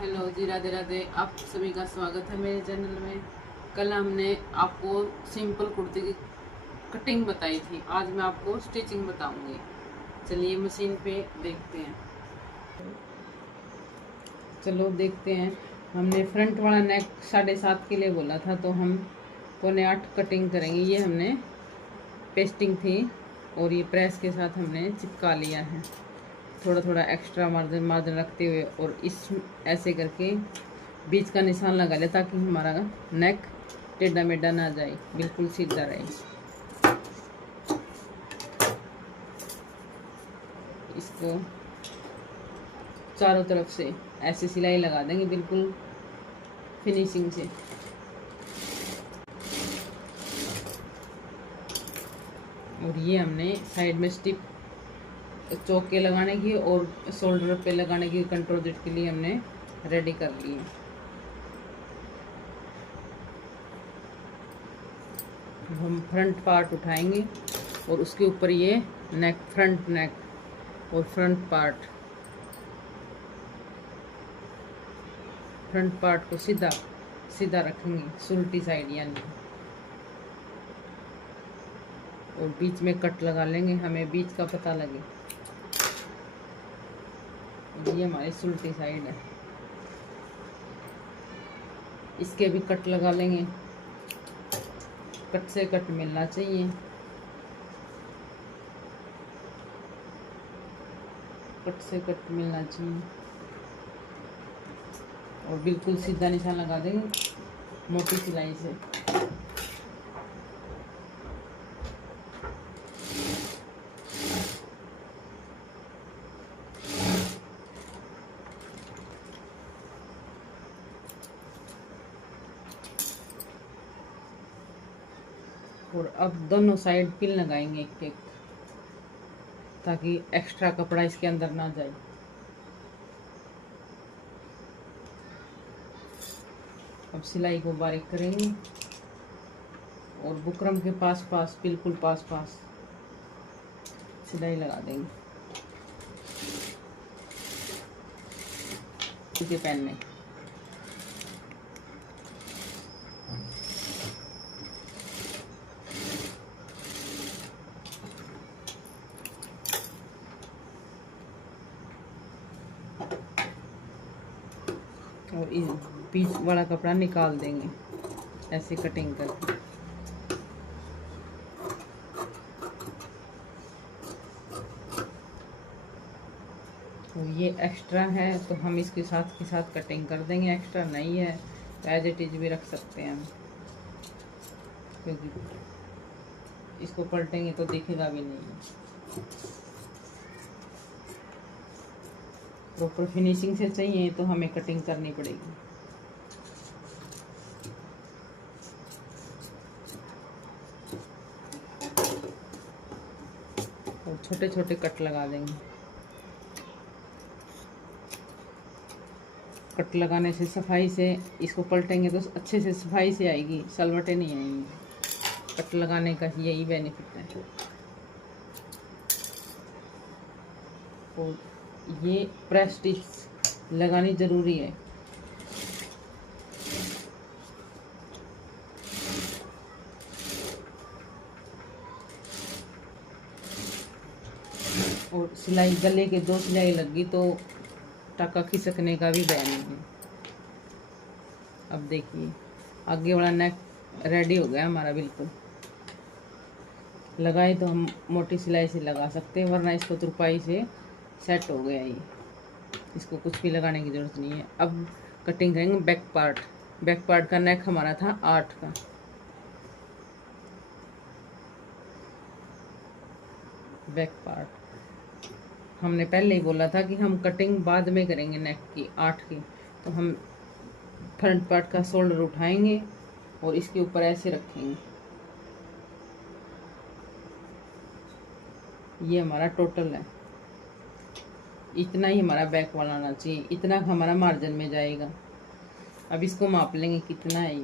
Hello जी, राधे राधे। आप सभी का स्वागत है मेरे चैनल में। कल हमने आपको सिंपल कुर्ती की कटिंग बताई थी, आज मैं आपको स्टिचिंग बताऊंगी। चलिए मशीन पे देखते हैं। चलो देखते हैं। हमने फ्रंट वाला नेक 7.5 के लिए बोला था, तो हम 7.25 कटिंग करेंगे। ये हमने पेस्टिंग थी और ये प्रेस के साथ हमने चिपका लिया है। थोड़ा थोड़ा एक्स्ट्रा मार्जिन मार्जिन रखते हुए और इस ऐसे करके बीच का निशान लगा ले, ताकि हमारा नेक टेढ़ा मेढ़ा ना जाए, बिल्कुल सीधा रहे। इसको चारों तरफ से ऐसे सिलाई लगा देंगे, बिल्कुल फिनिशिंग से। और ये हमने साइड में स्टिप चौके लगाने की और शोल्डर पे लगाने की कंट्रोल जेट के लिए हमने रेडी कर ली है। हम फ्रंट पार्ट उठाएंगे और उसके ऊपर ये नेक, फ्रंट नेक और फ्रंट पार्ट को सीधा सीधा रखेंगे, सुल्टी साइड यानी। और बीच में कट लगा लेंगे, हमें बीच का पता लगे। ये हमारी सुल्टी साइड है, इसके भी कट लगा लेंगे। कट से कट मिलना चाहिए, कट से कट मिलना चाहिए। और बिल्कुल सीधा निशान लगा देंगे मोटी सिलाई से। और अब दोनों साइड पिन लगाएंगे एक एक, ताकि एक्स्ट्रा कपड़ा इसके अंदर ना जाए। अब सिलाई को बारीक करेंगे और बुकरम के पास पास, बिल्कुल पास पास सिलाई लगा देंगे के पेन में। और इस बीच वाला कपड़ा निकाल देंगे ऐसे कटिंग करके। तो ये एक्स्ट्रा है तो हम इसके साथ के साथ कटिंग कर देंगे। एक्स्ट्रा नहीं है तो एज इट इज भी रख सकते हैं हम, क्योंकि इसको पलटेंगे तो दिखेगा भी नहीं। प्रॉपर फिनिशिंग से चाहिए तो हमें कटिंग करनी पड़ेगी। और छोटे छोटे कट लगा देंगे। कट लगाने से सफाई से, इसको पलटेंगे तो अच्छे से सफाई से आएगी, सलवटें नहीं आएंगी। कट लगाने का यही बेनिफिट है। और ये प्रेस स्टिच लगानी ज़रूरी है। और सिलाई, गले के 2 सिलाई लगी तो टाका खिसकने का भी भय नहीं है। अब देखिए आगे वाला नेक रेडी हो गया हमारा, बिल्कुल। लगाए तो हम मोटी सिलाई से लगा सकते हैं, वरना इसको तुरपाई से सेट हो गया ये, इसको कुछ भी लगाने की ज़रूरत नहीं है। अब कटिंग करेंगे बैक पार्ट। बैक पार्ट का नेक हमारा था 8 का। बैक पार्ट हमने पहले ही बोला था कि हम कटिंग बाद में करेंगे नेक की 8 की। तो हम फ्रंट पार्ट का शोल्डर उठाएंगे और इसके ऊपर ऐसे रखेंगे। ये हमारा टोटल है, इतना ही हमारा बैक वाला आना चाहिए, इतना हमारा मार्जिन में जाएगा। अब इसको माप लेंगे कितना है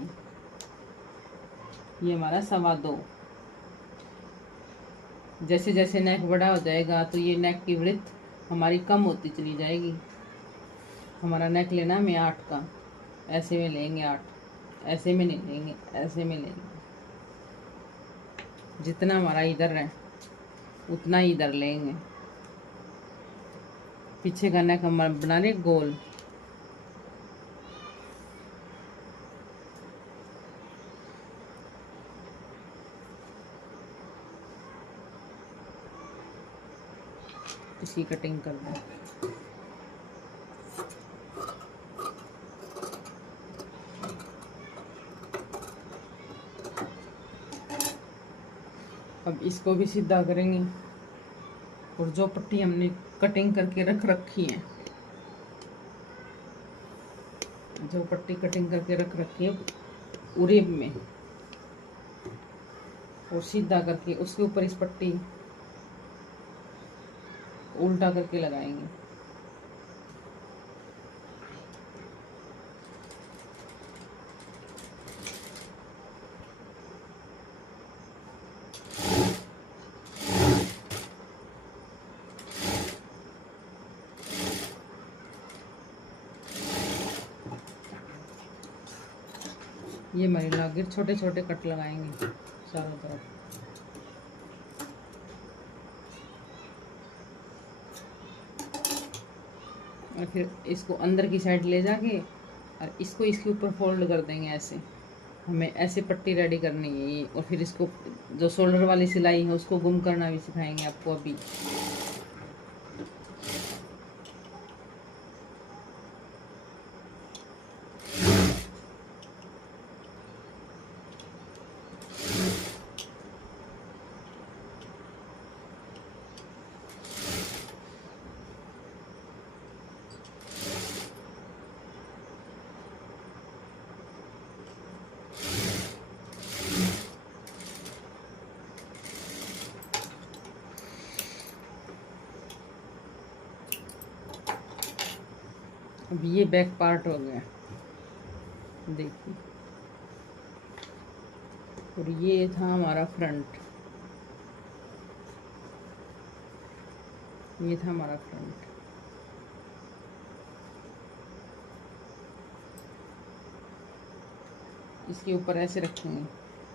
ये हमारा 2.25। जैसे जैसे नेक बड़ा हो जाएगा तो ये नेक की विड्थ हमारी कम होती चली जाएगी। हमारा नेक लेना हमें 8 का, ऐसे में लेंगे 8, ऐसे में नहीं लेंगे, ऐसे में लेंगे। जितना हमारा इधर है उतना ही इधर लेंगे। पीछे का नेक हम बना रहे गोल। इसकी कटिंग कर दें। अब इसको भी सीधा करेंगे और जो पट्टी हमने कटिंग करके रख रखी है, जो पट्टी कटिंग करके रख रखी है उरेब में, और सीधा करके उसके ऊपर इस पट्टी उल्टा करके लगाएंगे। ये हमारी लागिर छोटे छोटे कट लगाएंगे चारों तरफ। और फिर इसको अंदर की साइड ले जाके और इसको इसके ऊपर फोल्ड कर देंगे ऐसे। हमें ऐसे पट्टी रेडी करनी है ये। और फिर इसको जो शोल्डर वाली सिलाई है उसको गुम करना भी सिखाएंगे आपको अभी। अब ये बैक पार्ट हो गया, देखिए। और ये था हमारा फ्रंट, ये था हमारा फ्रंट। इसके ऊपर ऐसे रखेंगे,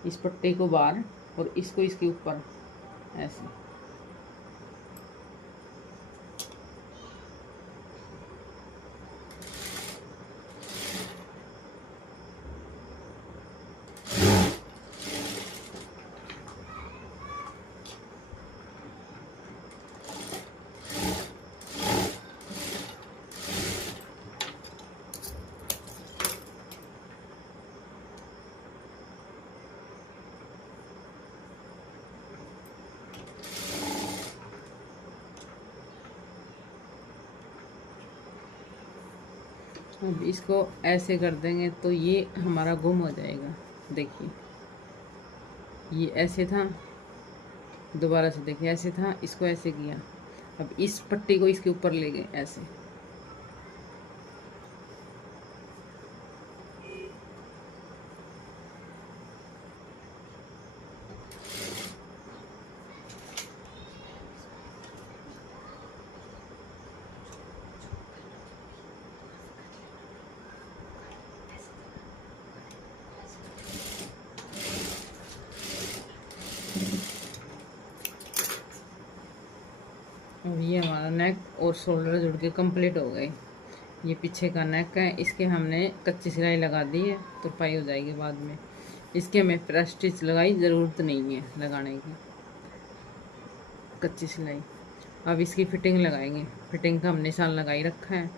इस पट्टे को बाहर और इसको इसके ऊपर ऐसे। अब इसको ऐसे कर देंगे तो ये हमारा गुम हो जाएगा। देखिए ये ऐसे था, दोबारा से देखिए ऐसे था, इसको ऐसे किया। अब इस पट्टी को इसके ऊपर ले गए ऐसे। और ये हमारा नेक और शोल्डर जुड़ के कंप्लीट हो गए। ये पीछे का नेक है, इसके हमने कच्ची सिलाई लगा दी है, तुरपाई हो जाएगी बाद में। इसके हमें प्रेस स्टिच लगाई ज़रूरत नहीं है लगाने की, कच्ची सिलाई। अब इसकी फिटिंग लगाएंगे। फिटिंग का हमने निशान लगाई रखा है।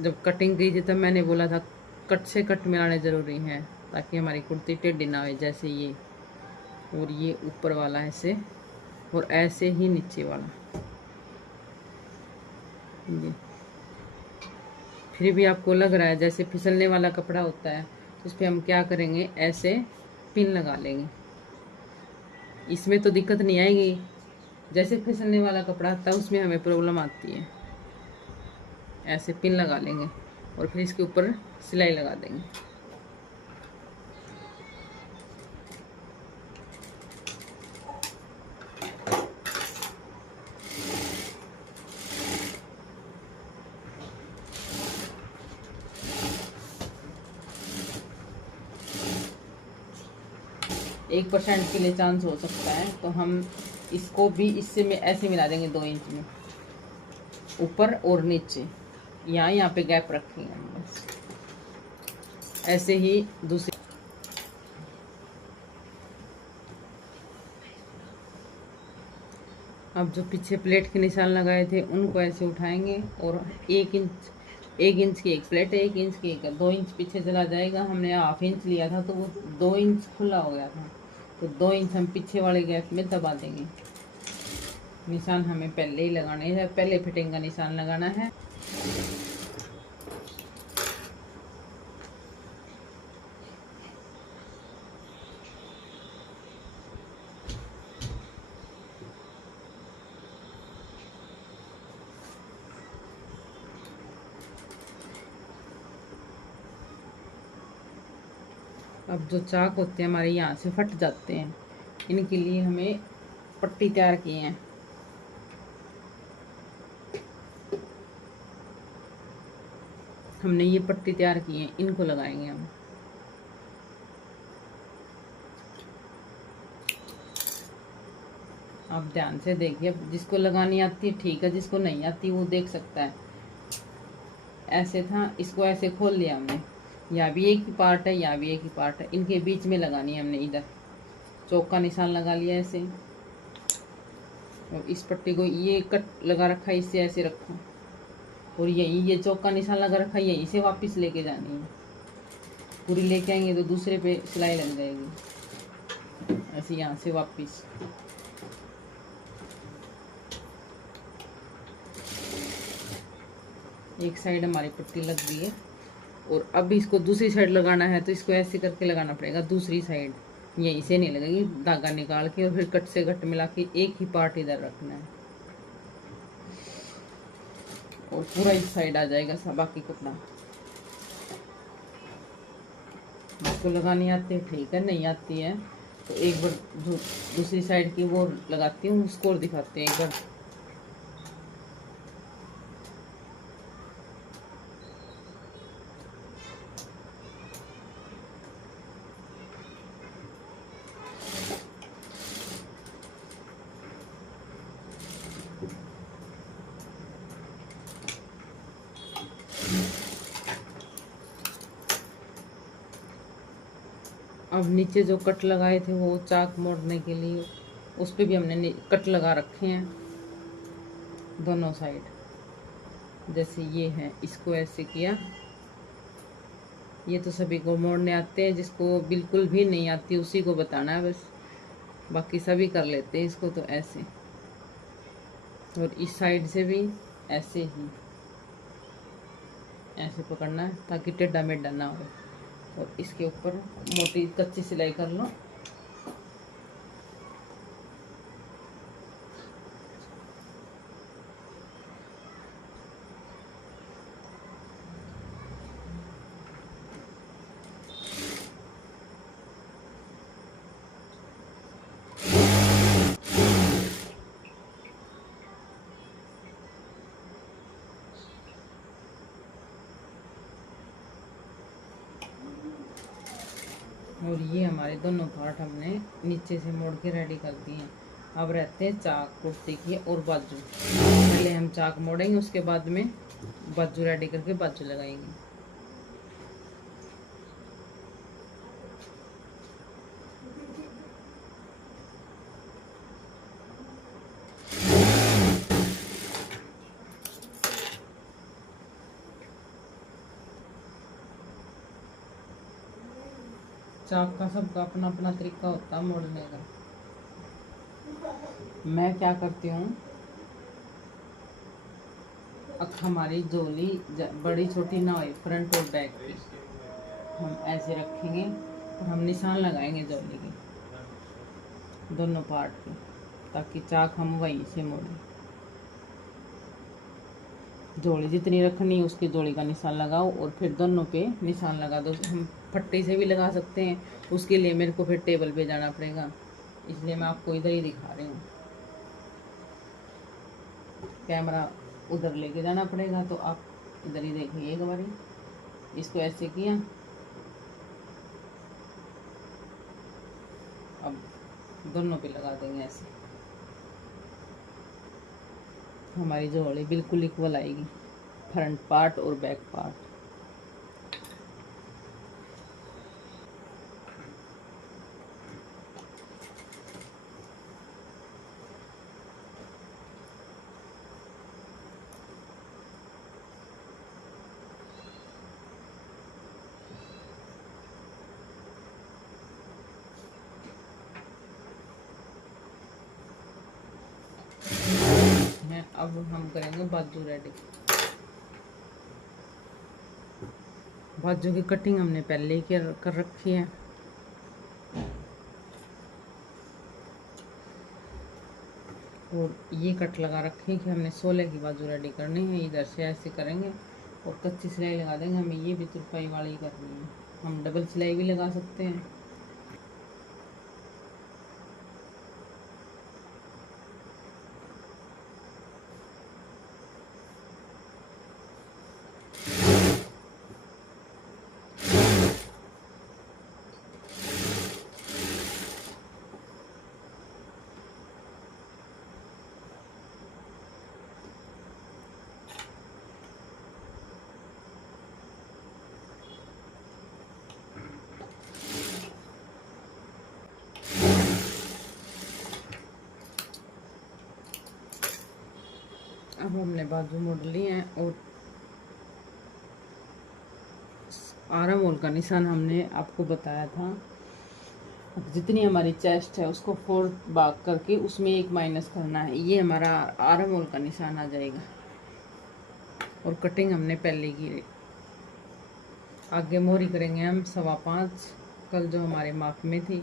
जब कटिंग की थी तब मैंने बोला था कट से कट मिलाने ज़रूरी हैं ताकि हमारी कुर्ती टेढ़ी ना हो, जैसे ये। और ये ऊपर वाला ऐसे, और ऐसे ही नीचे वाला ये। फिर भी आपको लग रहा है जैसे फिसलने वाला कपड़ा होता है, तो इस पर हम क्या करेंगे, ऐसे पिन लगा लेंगे। इसमें तो दिक्कत नहीं आएगी, जैसे फिसलने वाला कपड़ा आता है उसमें हमें प्रॉब्लम आती है। ऐसे पिन लगा लेंगे और फिर इसके ऊपर सिलाई लगा देंगे। 1% के लिए चांस हो सकता है, तो हम इसको भी इससे में ऐसे मिला देंगे 2 इंच में, ऊपर और नीचे, यहाँ पे गैप रखेंगे हम बस। ऐसे ही दूसरी, अब जो पीछे प्लेट के निशान लगाए थे उनको ऐसे उठाएंगे और 1 इंच की एक प्लेट है, 1 इंच की एक है, 2 इंच पीछे चला जाएगा। हमने ½ इंच लिया था तो वो 2 इंच खुला हो गया था, तो 2 इंच हम पीछे वाले गैप में दबा देंगे। निशान हमें पहले ही लगाने हैं, पहले फिटिंग का निशान लगाना है। अब जो चाक होते हैं हमारे यहाँ से फट जाते हैं, इनके लिए हमें पट्टी तैयार की है। हमने ये पट्टी तैयार की है, इनको लगाएंगे हम। आप ध्यान से देखिए, जिसको लगानी आती है ठीक है, जिसको नहीं आती वो देख सकता है। ऐसे था, इसको ऐसे खोल लिया हमने, यहाँ भी एक ही पार्ट है, यहाँ भी एक ही पार्ट है, इनके बीच में लगानी है हमने। इधर चौक का निशान लगा लिया ऐसे, और इस पट्टी को ये कट लगा रखा है, इससे ऐसे रखा, और यही ये चौक का निशान लगा रखा है, यहीं से वापस लेके जानी है। पूरी लेके आएंगे तो दूसरे पे सिलाई लग जाएगी, ऐसे यहाँ से वापस। एक साइड हमारी पट्टी लग गई है, और अब इसको दूसरी साइड लगाना है, तो इसको ऐसे करके लगाना पड़ेगा। दूसरी साइड यहीं से नहीं लगेगी, धागा निकाल के और फिर कट से कट मिला के एक ही पार्ट इधर रखना है, और पूरा इस साइड आ जाएगा सब बाकी कपड़ा। इसको लगानी आती है ठीक है, नहीं आती है तो एक बार दूसरी साइड की वो लगाती हूँ, उसको और दिखाते हैं एक बार। अब नीचे जो कट लगाए थे वो चाक मोड़ने के लिए, उस पर भी हमने कट लगा रखे हैं दोनों साइड। जैसे ये है, इसको ऐसे किया। ये तो सभी को मोड़ने आते हैं, जिसको बिल्कुल भी नहीं आती उसी को बताना है बस, बाकी सभी कर लेते हैं इसको। तो ऐसे, और इस साइड से भी ऐसे ही ऐसे पकड़ना है ताकि टेढ़ा मेढ़ा ना हो, और इसके ऊपर मोटी कच्ची सिलाई कर लो। और ये हमारे दोनों पार्ट हमने नीचे से मोड़ के रेडी कर दिए हैं। अब रहते हैं चाक कुर्ती की और बाजू। पहले हम चाक मोड़ेंगे, उसके बाद में बाजू रेडी करके बाजू लगाएंगे। चाक का सबका अपना अपना तरीका होता है मोड़ने का। मैं क्या करती हूँ, अब हमारी झोली बड़ी छोटी ना हो, फ्रंट और बैक की, हम ऐसे रखेंगे और हम निशान लगाएंगे झोली के दोनों पार्ट पे, ताकि चाक हम वहीं से मोड़ें। जोड़ी जितनी रखनी है उसकी जोड़ी का निशान लगाओ, और फिर दोनों पे निशान लगा दो। हम पट्टी से भी लगा सकते हैं, उसके लिए मेरे को फिर टेबल पे जाना पड़ेगा, इसलिए मैं आपको इधर ही दिखा रही हूँ। कैमरा उधर लेके जाना पड़ेगा, तो आप इधर ही देखिए एक बारी। इसको ऐसे किया, अब दोनों पे लगा देंगे ऐसे। हमारी जोड़ी बिल्कुल इक्वल आएगी, फ्रंट पार्ट और बैक पार्ट। अब हम करेंगे बाजू रेडी। बाजू की कटिंग हमने पहले ही कर रखी है। और ये कट लगा रखे हैं कि हमने 16 की बाजू रेडी करनी है। इधर से ऐसे करेंगे और कच्ची सिलाई लगा देंगे। हमें ये भी तुरपाई वाली करनी है। हम डबल सिलाई भी लगा सकते हैं। अब हमने बाजू मोड़ ली है और आर्म होल का निशान हमने आपको बताया था। अब जितनी हमारी चेस्ट है उसको 4 भाग करके उसमें 1 माइनस करना है। ये हमारा आर्म होल का निशान आ जाएगा। और कटिंग हमने पहले की। आगे मोहरी करेंगे हम 5.25 कल जो हमारे माप में थी।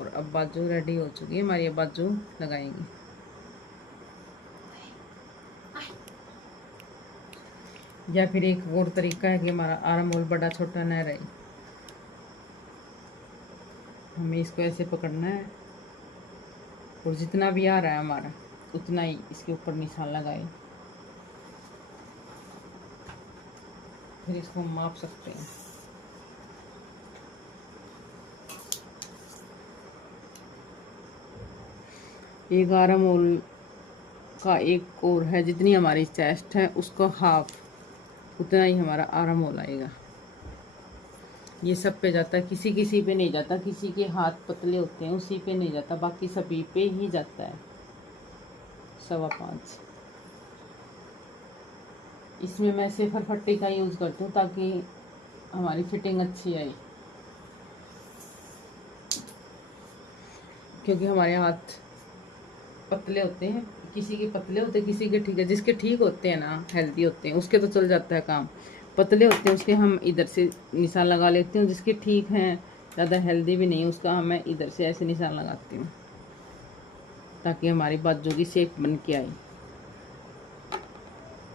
और अब बाजू रेडी हो चुकी है हमारी। अब बाजू लगाएंगे। या फिर एक और तरीका है कि हमारा आर्म होल बड़ा छोटा न रहे। हमें इसको ऐसे पकड़ना है और जितना भी आ रहा है हमारा उतना ही इसके ऊपर निशान लगाए। फिर इसको हम माप सकते हैं। एक आर्म होल का एक और है, जितनी हमारी चेस्ट है उसको हाफ उतना ही हमारा आर्म होल आएगा। ये सब पे जाता है, किसी किसी पे नहीं जाता। किसी के हाथ पतले होते हैं उसी पे नहीं जाता, बाकी सभी पे ही जाता है 5.25। इसमें मैं सिफर पट्टी का यूज़ करती हूँ ताकि हमारी फिटिंग अच्छी आए। क्योंकि हमारे हाथ पतले होते हैं, किसी के पतले होते हैं किसी के ठीक है। जिसके ठीक होते हैं ना, हेल्दी होते हैं, उसके तो चल जाता है काम। पतले होते हैं उसके हम इधर से निशान लगा लेती हूँ। जिसके ठीक हैं, ज़्यादा हेल्दी भी नहीं, उसका मैं इधर से ऐसे निशान लगाती हूँ ताकि हमारी बाजू की शेप बन के आए।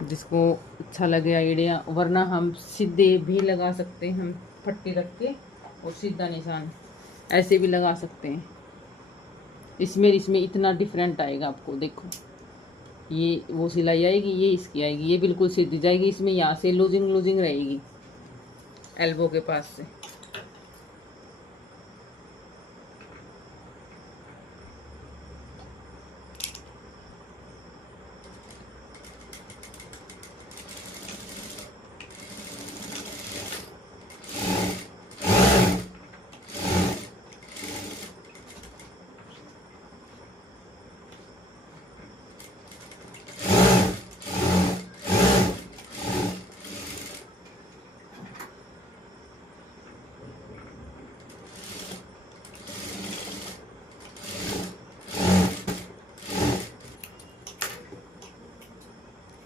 जिसको अच्छा लगे आइडिया, वरना हम सीधे भी लगा सकते हैं। हम पट्टी रख के और सीधा निशान ऐसे भी लगा सकते हैं। इसमें इतना डिफरेंट आएगा आपको। देखो ये वो सिलाई आएगी, ये इसकी आएगी, ये बिल्कुल सीधी जाएगी। इसमें यहाँ से लूजिंग लूजिंग रहेगी एल्बो के पास से।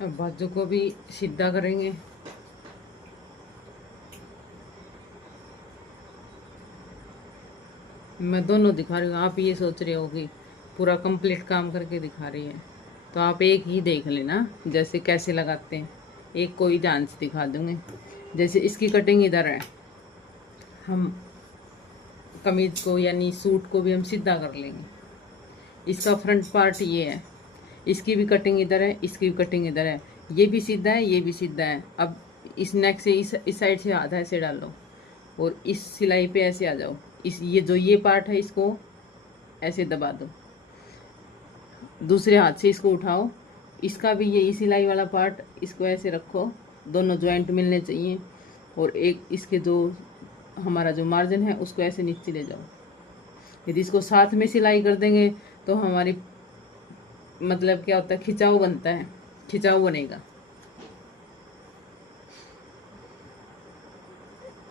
अब बाजू को भी सीधा करेंगे। मैं दोनों दिखा रही हूँ। आप ये सोच रहे हो कि पूरा कंप्लीट काम करके दिखा रही है, तो आप एक ही देख लेना जैसे कैसे लगाते हैं। एक को ही ध्यान से दिखा दूँगी। जैसे इसकी कटिंग इधर है, हम कमीज को यानी सूट को भी हम सीधा कर लेंगे। इसका फ्रंट पार्ट ये है, इसकी भी कटिंग इधर है, इसकी भी कटिंग इधर है। ये भी सीधा है, ये भी सीधा है। अब इस नेक से इस साइड से आधा ऐसे डाल लो और इस सिलाई पे ऐसे आ जाओ। इस ये जो ये पार्ट है इसको ऐसे दबा दो, दूसरे हाथ से इसको उठाओ, इसका भी यही सिलाई वाला पार्ट, इसको ऐसे रखो, दोनों जॉइंट मिलने चाहिए, और एक इसके जो हमारा जो मार्जिन है उसको ऐसे नीचे ले जाओ। यदि इसको साथ में सिलाई कर देंगे तो हमारी मतलब क्या होता है, खिंचाव बनता है, खिंचाव बनेगा।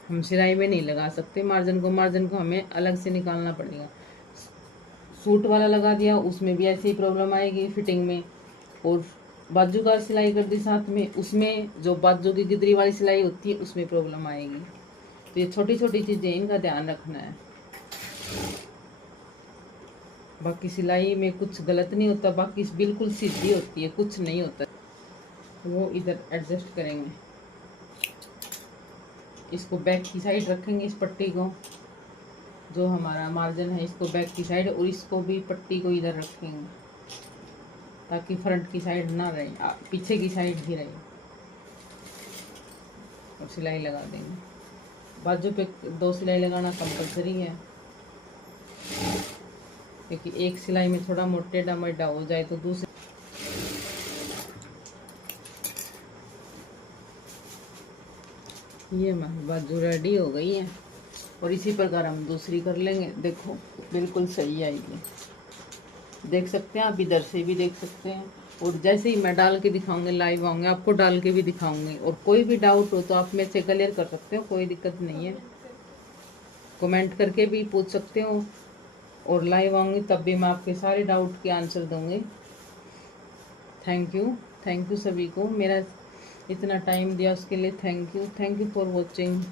हम सिलाई में नहीं लगा सकते मार्जिन को हमें अलग से निकालना पड़ेगा। सूट वाला लगा दिया उसमें भी ऐसी ही प्रॉब्लम आएगी फिटिंग में, और बाजू का सिलाई कर दी साथ में, उसमें जो बाजू की गिदरी वाली सिलाई होती है उसमें प्रॉब्लम आएगी। तो ये छोटी छोटी चीज़ें इनका ध्यान रखना है। बाकी सिलाई में कुछ गलत नहीं होता, बाकी बिल्कुल सीधी होती है, कुछ नहीं होता। वो इधर एडजस्ट करेंगे, इसको बैक की साइड रखेंगे, इस पट्टी को जो हमारा मार्जिन है इसको बैक की साइड, और इसको भी पट्टी को इधर रखेंगे ताकि फ्रंट की साइड ना रहे, पीछे की साइड भी रहे, और सिलाई लगा देंगे। बाजू पे 2 सिलाई लगाना कंपलसरी है, क्योंकि एक सिलाई में थोड़ा टेढ़ा मेढ़ा हो जाए तो दूसरी। ये हमारी बाजू रेडी हो गई है, और इसी प्रकार हम दूसरी कर लेंगे। देखो बिल्कुल सही आएगी, देख सकते हैं आप, इधर से भी देख सकते हैं, और जैसे ही मैं डाल के दिखाऊंगी, लाइव आऊंगे आपको डाल के भी दिखाऊंगी, और कोई भी डाउट हो तो आप मेरे से क्लियर कर सकते हो, कोई दिक्कत नहीं है, कमेंट करके भी पूछ सकते हो, और लाइव आऊंगी तब भी मैं आपके सारे डाउट के आंसर दूंगी। थैंक यू सभी को, मेरा इतना टाइम दिया उसके लिए थैंक यू फॉर वॉचिंग।